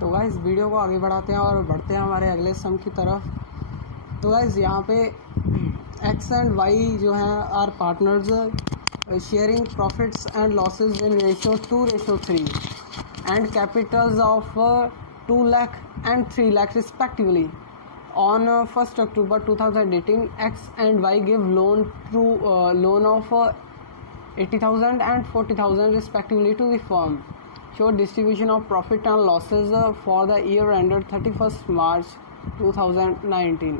तो guys video को आगे बढ़ाते हैं और बढ़ते हैं हमारे अगले सम की तरफ। तो गाइस यहाँ पे एक्स एंड वाई जो हैं are partners sharing profits and losses in ratio 2:3 and capitals of 2 lakh and 3 lakh respectively. On 1st October 2018, X and Y give loan of 80,000 and 40,000 respectively to the firm. Show distribution of profit and losses for the year ended 31st March 2019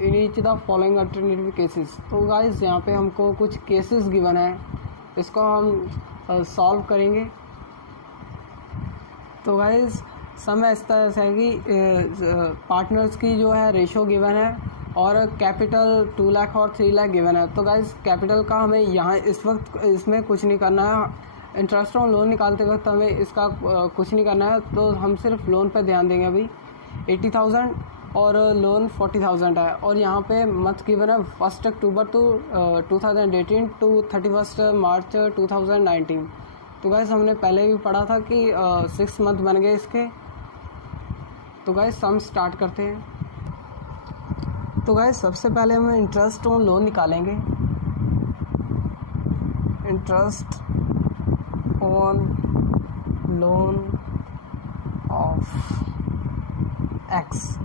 in each the following alternative cases. तो guys यहाँ पे हमको कुछ cases given है, इसको हम solve करेंगे। तो गाइज सम इस तरह से है कि पार्टनर्स की जो है रेशो गिवन है और कैपिटल 2 लाख और 3 लाख गिवन है। तो गाइज कैपिटल का हमें यहाँ इस वक्त इसमें कुछ नहीं करना है। इंटरेस्ट ऑन लोन निकालते वक्त हमें इसका कुछ नहीं करना है, तो हम सिर्फ लोन पे ध्यान देंगे। अभी 80,000 और लोन 40,000 है और यहाँ पे मंथ गिवन है 1 अक्टूबर 2018 टू 31 मार्च 2019। तो गाइस हमने पहले भी पढ़ा था कि 6 मंथ बन गए इसके। तो गाइस सम स्टार्ट करते हैं। तो गाइस सबसे पहले हम इंटरेस्ट ऑन लोन निकालेंगे। Interest on loan of x.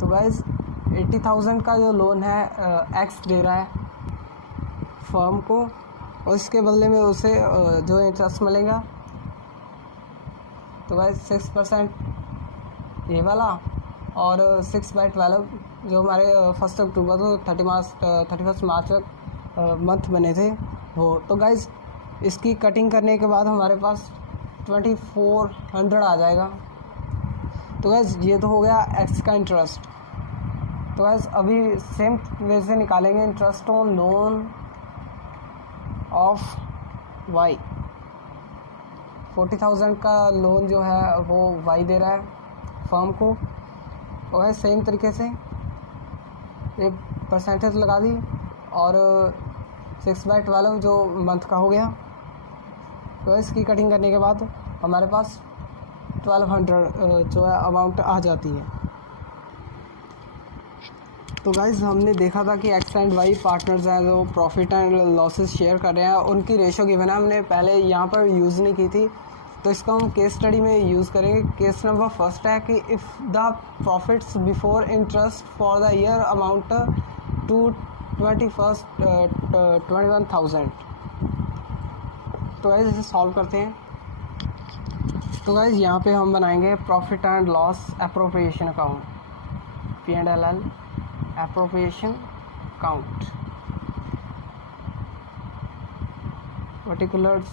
तो गाइस 80,000 का जो लोन है एक्स दे रहा है फर्म को और इसके बदले में उसे जो इंटरेस्ट मिलेगा तो गाइस 6% ये वाला और 6/12 जो हमारे 1 अक्टूबर तो 31 मार्च तक मंथ बने थे वो। तो गाइस इसकी कटिंग करने के बाद हमारे पास 2400 आ जाएगा। तो गाइस ये तो हो गया एक्स का इंटरेस्ट। तो गाइस अभी सेम वे से निकालेंगे interest on loan of Y. 40,000 का लोन जो है वो वाई दे रहा है फर्म को और है सेम तरीके से एक परसेंटेज लगा दी और 6/12 जो मंथ का हो गया। तो इसकी कटिंग करने के बाद हमारे पास 1200 जो है अमाउंट आ जाती है। तो गाइज़ हमने देखा था कि एक्स एंड वाई पार्टनर्स हैं जो प्रॉफिट एंड लॉसेस शेयर कर रहे हैं, उनकी रेशो गिवन है। हमने पहले यहाँ पर यूज़ नहीं की थी, तो इसको हम केस स्टडी में यूज़ करेंगे। केस नंबर फर्स्ट है कि if the profits before interest for the year amount to 21,000। तो गाइज़ इसे सॉल्व करते हैं। तो गाइज़ यहाँ पे हम बनाएंगे profit and loss appropriation account, P&L appropriation count, particulars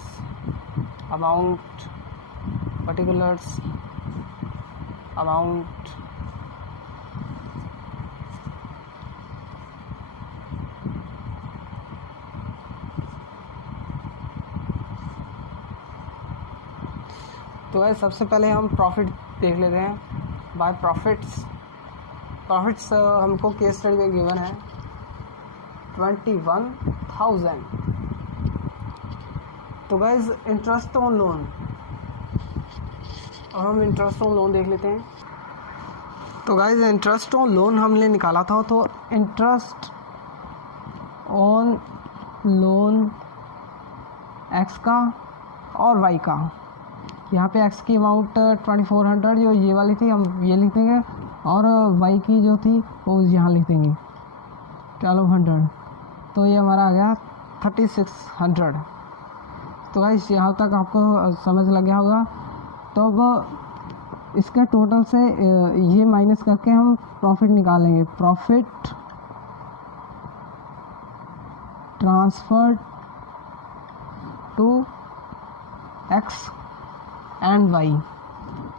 amount तो है सबसे पहले हम प्रॉफिट देख लेते हैं। बाय प्रॉफिट्स हमको केस स्टडी में गिवन है 21,000। तो गाइज इंटरेस्ट ऑन लोन, और हम इंटरेस्ट ऑन लोन देख लेते हैं। तो गाइज इंटरेस्ट ऑन लोन हमने निकाला था, तो इंटरेस्ट ऑन लोन एक्स का और वाई का। यहाँ पे एक्स की अमाउंट 2400 जो ये वाली थी हम ये लिख देंगे और वाई की जो थी वो यहाँ लिख देंगे 1200। तो ये हमारा आ गया 3600। तो गाइस यहाँ तक आपको समझ लग गया होगा। तो अब इसके टोटल से ये माइनस करके हम प्रॉफिट निकालेंगे। Profit transferred to X and Y.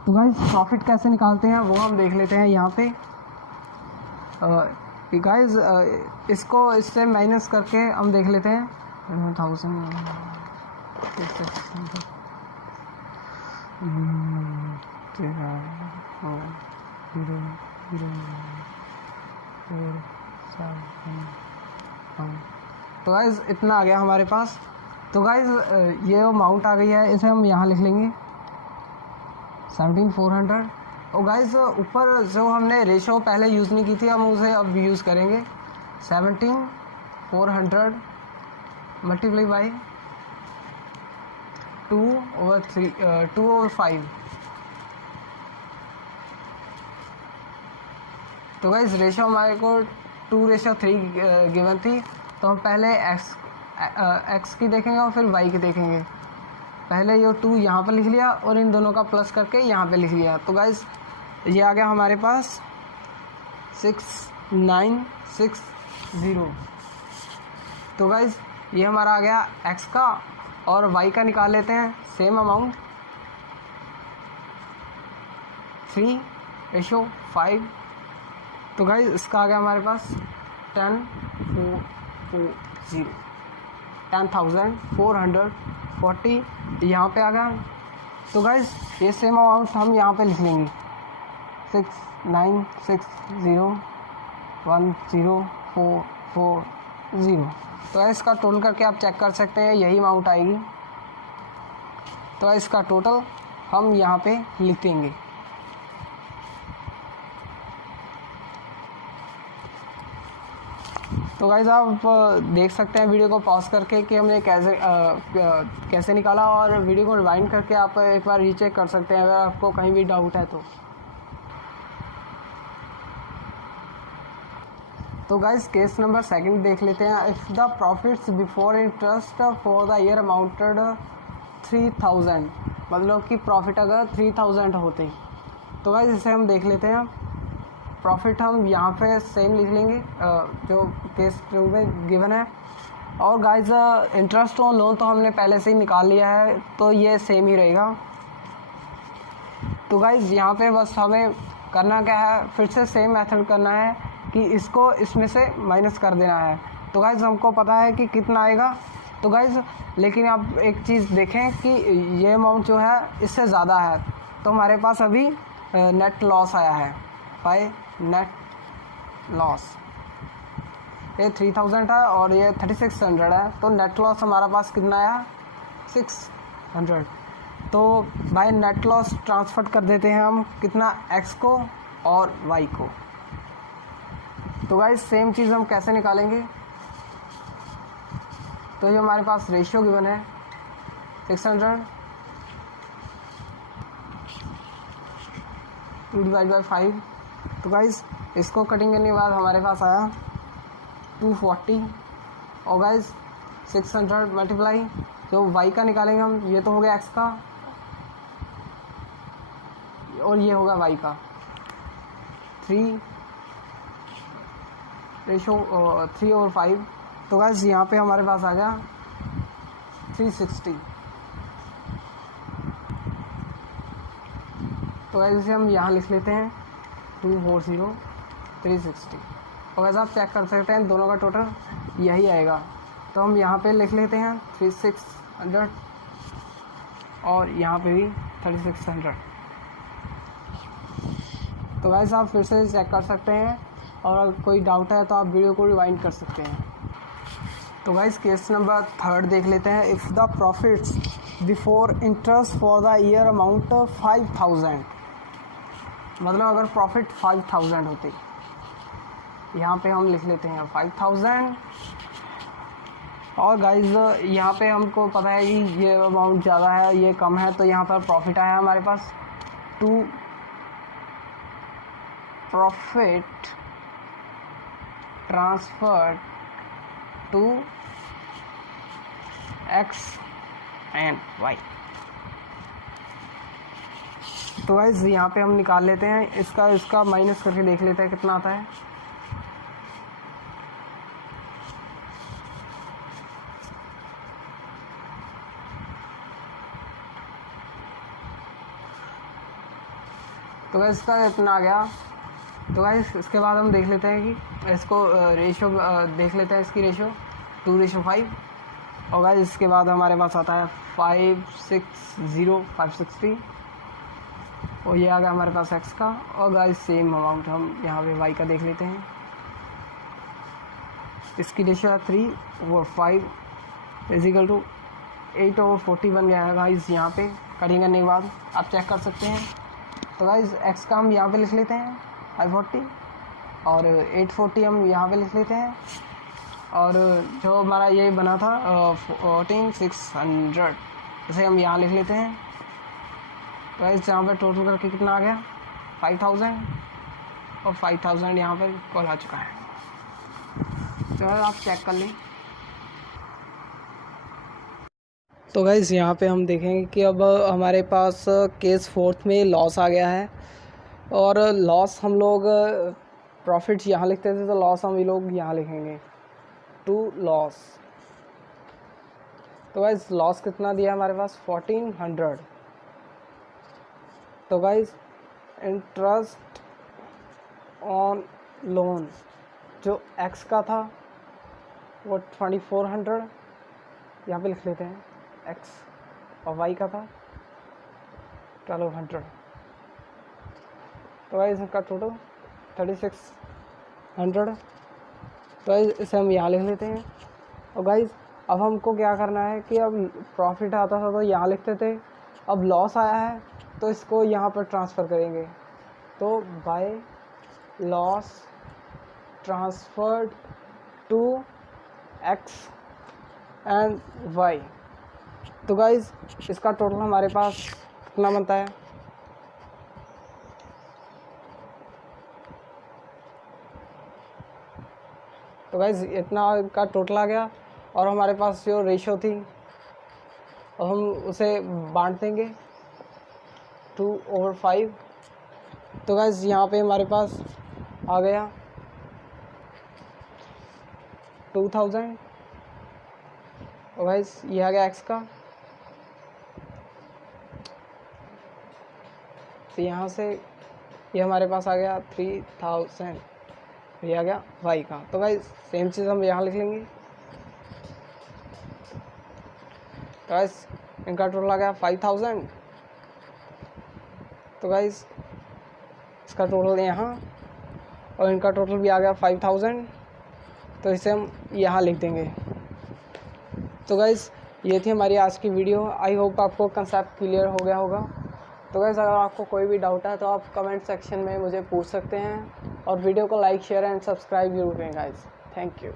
तो गाइस प्रॉफिट कैसे निकालते हैं वो हम देख लेते हैं यहाँ पे। गाइस इसको इससे माइनस करके हम देख लेते हैं 1000 तो गाइस इतना आ गया हमारे पास। तो गाइज ये अमाउंट आ गई है, इसे हम यहाँ लिख लेंगे 17400। और गाइज ऊपर जो हमने रेशो पहले यूज़ नहीं की थी हम उसे अब यूज़ करेंगे। 17400 मल्टीप्लाई बाई 2/5। तो गाइज रेशो हमारे को 2:3 गिवन थी, तो हम पहले एक्स की देखेंगे और फिर वाई की देखेंगे। पहले ये 2 यहाँ पर लिख लिया और इन दोनों का प्लस करके यहाँ पे लिख लिया। तो गाइज ये आ गया हमारे पास 6960। तो गाइज ये हमारा आ गया एक्स का, और वाई का निकाल लेते हैं सेम अमाउंट 3:5। तो गाइज इसका आ गया हमारे पास 10,440 यहाँ पे आ गया। तो गाइज ये सेम अमाउंट हम यहाँ पे लिख लेंगे 696010,440। तो इसका टोटल करके आप चेक कर सकते हैं, यही अमाउंट आएगी। तो इसका टोटल हम यहाँ पे लिख देंगे। तो गाइस आप देख सकते हैं वीडियो को पॉज करके कि हमने कैसे निकाला, और वीडियो को रिवाइंड करके आप एक बार रीचेक कर सकते हैं अगर आपको कहीं भी डाउट है तो गाइस केस नंबर 2 देख लेते हैं। If the profits before interest for the year amounted 3000, मतलब कि प्रॉफिट अगर 3000 होते। तो गाइस इसे हम देख लेते हैं। प्रॉफिट हम यहाँ पे सेम लिख लेंगे जो केस 2 में गिवन है। और गाइस इंटरेस्ट ऑन लोन तो हमने पहले से ही निकाल लिया है, तो ये सेम ही रहेगा। तो गाइस यहाँ पे बस हमें करना क्या है, फिर से सेम मेथड करना है कि इसको इसमें से माइनस कर देना है। तो गाइस हमको पता है कि कितना आएगा। तो गाइस लेकिन आप एक चीज़ देखें कि ये अमाउंट जो है इससे ज़्यादा है, तो हमारे पास अभी नेट लॉस आया है। बाय नेट लॉस ये 3000 है और ये 3600 है, तो नेट लॉस हमारा पास कितना आया 600। तो बाय नेट लॉस ट्रांसफर कर देते हैं हम कितना एक्स को और वाई को। तो गाइस सेम चीज़ हम कैसे निकालेंगे, तो ये हमारे पास रेशियो गिवन है 600 2/5। तो गाइस इसको कटिंग करने के बाद हमारे पास आया 240। और गाइस 600 मल्टीप्लाई जो वाई का निकालेंगे हम, ये तो हो गया एक्स का और ये होगा वाई का 3/5। तो गाइस यहाँ पे हमारे पास आ गया 360। तो गाइस इसे हम यहाँ लिख लेते हैं 240 360। और वैसे आप चेक कर सकते हैं दोनों का टोटल यही आएगा। तो हम यहाँ पे लिख लेते हैं 3600 और यहाँ पे भी 3600। तो गाइस आप फिर से चेक कर सकते हैं, और अगर कोई डाउट है तो आप वीडियो को रिवाइंड कर सकते हैं। तो गाइस केस नंबर 3 देख लेते हैं। If the profits before interest for the year amount 5000, मतलब अगर प्रॉफिट 5000 होती, यहाँ पे हम लिख लेते हैं 5000। और गाइस यहाँ पे हमको पता है कि ये अमाउंट ज़्यादा है ये कम है, तो यहाँ पर प्रॉफिट आया हमारे पास 2 profit transfer to X and Y. तो गाइस यहाँ पे हम निकाल लेते हैं इसका माइनस करके देख लेते हैं कितना आता है। तो गाइस इसका इतना आ गया। तो गाइस इसके बाद हम देख लेते हैं कि इसको रेशियो देख लेते हैं, इसकी रेशियो 2:5। और गाइस इसके बाद हमारे पास आता है 560 और ये आ गया हमारे पास एक्स का। और गाइस सेम अमाउंट हम यहाँ पे वाई का देख लेते हैं। इसकी रेशियो है 3/5 इजिकल टू 8/40 बन गया है गाइस। यहाँ पे कटिंग करने के बाद आप चेक कर सकते हैं। तो गाइस x का हम यहाँ पे लिख लेते हैं 540 और 840 हम यहाँ पे लिख लेते हैं। और जो हमारा ये बना था 14600 इसे हम यहाँ लिख लेते हैं। तो गाइस यहाँ पे टोटल करके कितना आ गया 5000 और 5000 यहाँ पर कॉल आ चुका है। तो आप चेक कर लें। तो गाइस यहाँ पे हम देखेंगे कि अब हमारे पास केस 4 में लॉस आ गया है और लॉस हम लोग प्रॉफिट्स यहाँ लिखते थे तो लॉस हम ये लोग यहाँ लिखेंगे टू लॉस। तो गाइस लॉस कितना दिया हमारे पास 1400। तो गाइस इंटरेस्ट ऑन लोन जो एक्स का था वो 2400 यहाँ पे लिख लेते हैं एक्स और वाई का था 1200। तो गाइस इसका टोटल 3600। तो गाइस इसे हम यहाँ लिख लेते हैं। और गाइस अब हमको क्या करना है कि अब प्रॉफिट आता था तो यहाँ लिखते थे, अब लॉस आया है तो इसको यहाँ पर ट्रांसफ़र करेंगे। तो by loss transferred to X and Y. तो गाइस इसका टोटल हमारे पास कितना बनता है तो गाइस इतना का टोटल आ गया और हमारे पास जो रेशो थी और हम उसे बांट देंगे 2/5। तो गाइस यहाँ पे हमारे पास आ गया 2000 और गाइस ये आ गया एक्स का। तो यहाँ से ये हमारे पास आ गया 3000, ये आ गया वाई का। तो गाइस सेम चीज़ हम यहाँ लिख लेंगे। तो गाइस इनका टोटल आ गया 5000। तो गाइस इसका टोटल यहाँ और इनका टोटल भी आ गया 5000। तो इसे हम यहाँ लिख देंगे। तो गाइस ये थी हमारी आज की वीडियो। आई होप आपको कंसेप्ट क्लियर हो गया होगा। तो गाइस अगर आपको कोई भी डाउट है तो आप कमेंट सेक्शन में मुझे पूछ सकते हैं और वीडियो को लाइक शेयर एंड सब्सक्राइब जरूर करें गाइस। Thank you.